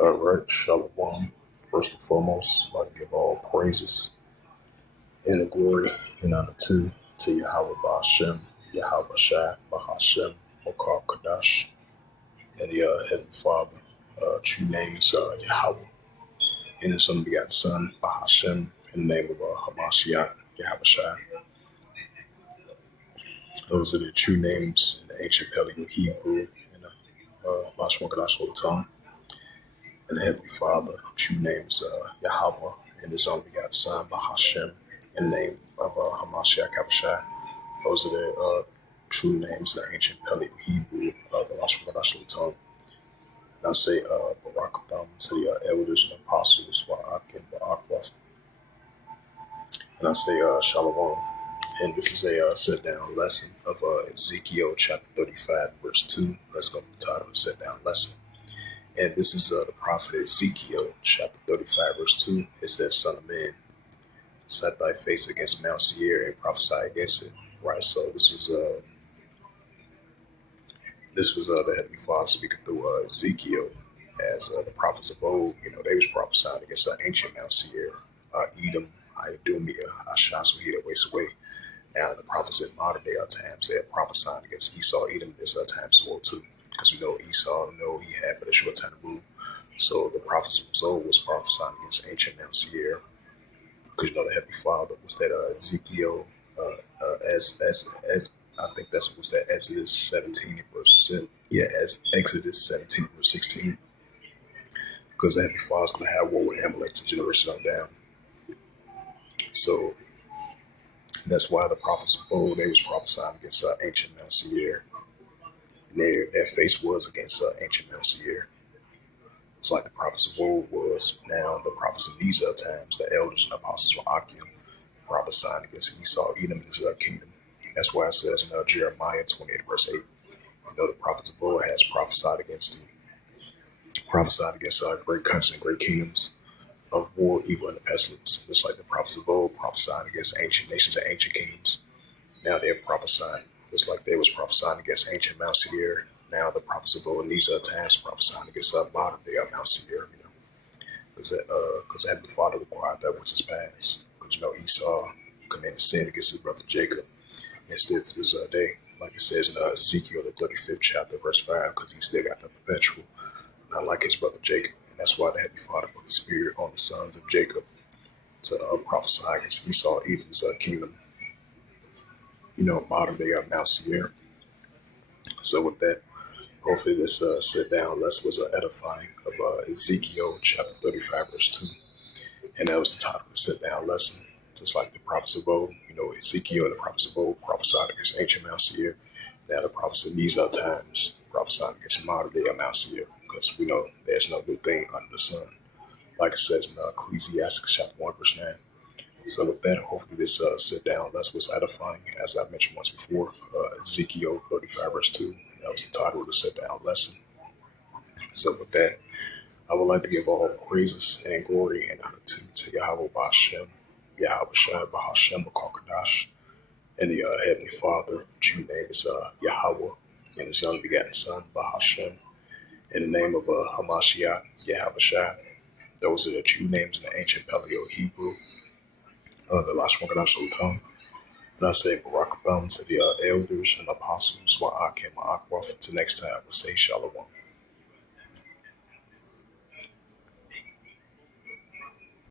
All right, Shalom. First and foremost, I'd like to give all praises and the glory and honor to Yahweh Ba'ashem, Yahweh Shai, Bahashem, Mokar Kadash, and the Heavenly Father. True name is Yahweh, and His unbegotten Son, Bahashem, in the name of Hamashiach, Yahweh Shai. Those are the true names in the ancient Paleo Hebrew, and Lashon Kadash tongue. And the Heavenly Father, true name is Yahweh, and His only begotten Son, Bahashem, in the name of Hamashiach Yahushua. Those are the true names in the ancient Paleo Hebrew, the Lashon tongue. And I say Barak Atham to the elders and apostles, Wa'ak and Ba'akwaf. And I say Shalom. And this is a sit-down lesson of Ezekiel Chapter 35, verse 2. Let's go to the title of the sit-down lesson. And this is the prophet Ezekiel, chapter 35, verse 2. It says, Son of man, set thy face against Mount Seir and prophesy against it. Right, so this was the Heavenly Father speaking through Ezekiel, as the prophets of old, they was prophesying against the ancient Mount Seir, Edom, Idumea, Ashas, he that wastes away. Now the prophets in modern day times, they are prophesying against Esau, Edom, this time as well too. Because we know Esau, he had but a short time to rule. So the prophets of old was prophesying against ancient Mount Seir. Because the Heavenly Father was that Ezekiel, as I think that's what's that Exodus 17 verse 7. Yeah, as Exodus 17 verse 16. Because the Heavenly Father's gonna have war with Amalek to generation on down. So that's why the prophets of old, they was prophesying against ancient Mount Seir. And their face was against ancient Mount Seir. It's like the prophets of old was. Now the prophets of these times, the elders and apostles were Akim, prophesying against Esau, Edom, and his kingdom. That's why it says in Jeremiah 28 verse 8, the prophets of old has prophesied against great countries and great kingdoms of war, evil, and the pestilence. Just like the prophets of old prophesied against ancient nations and ancient kingdoms. Now they're prophesying, just like they was prophesying against ancient Mount Seir. Now the prophets of old in these times prophesying against modern day Mount Seir, because the Heavenly Father required that which is past. Because Esau committed sin against his brother Jacob, and still to this day, like it says in Ezekiel the 35th chapter verse 5, because he still got the perpetual, not like his brother Jacob. And that's why the Heavenly Father put the Spirit on the sons of Jacob to prophesy against Esau, Edom's kingdom. Modern day Mount Seir. So with that, hopefully this sit down lesson was edifying of Ezekiel chapter 35 verse 2. And that was the title of the sit down lesson. Just like the prophets of old, Ezekiel and the prophets of old prophesied against ancient Mount Seir. Now the prophets in these times prophesied against modern day Mount Seir, because we know there's no new thing under the sun. Like it says in Ecclesiastes chapter 1 verse 9. So with that, hopefully this sit down lesson was edifying, as I mentioned once before, Ezekiel 35 verse 2. That was the title of the sit down lesson. So with that, I would like to give all praises and glory and honor to Yahweh Ba'ashem, Yahweh Shai, Bahashem, Kadash, and the Heavenly Father. True name is Yahweh, and His unbegotten Son, Bahashem, in the name of Hamashiach, Yahweh Shai. Those are the true names in the ancient Paleo Hebrew, the Lashon Kadash tongue. And I say Barak Atham to the elders and apostles, Wa'ak and Ba'akwaf. Until next time, I say Shalom.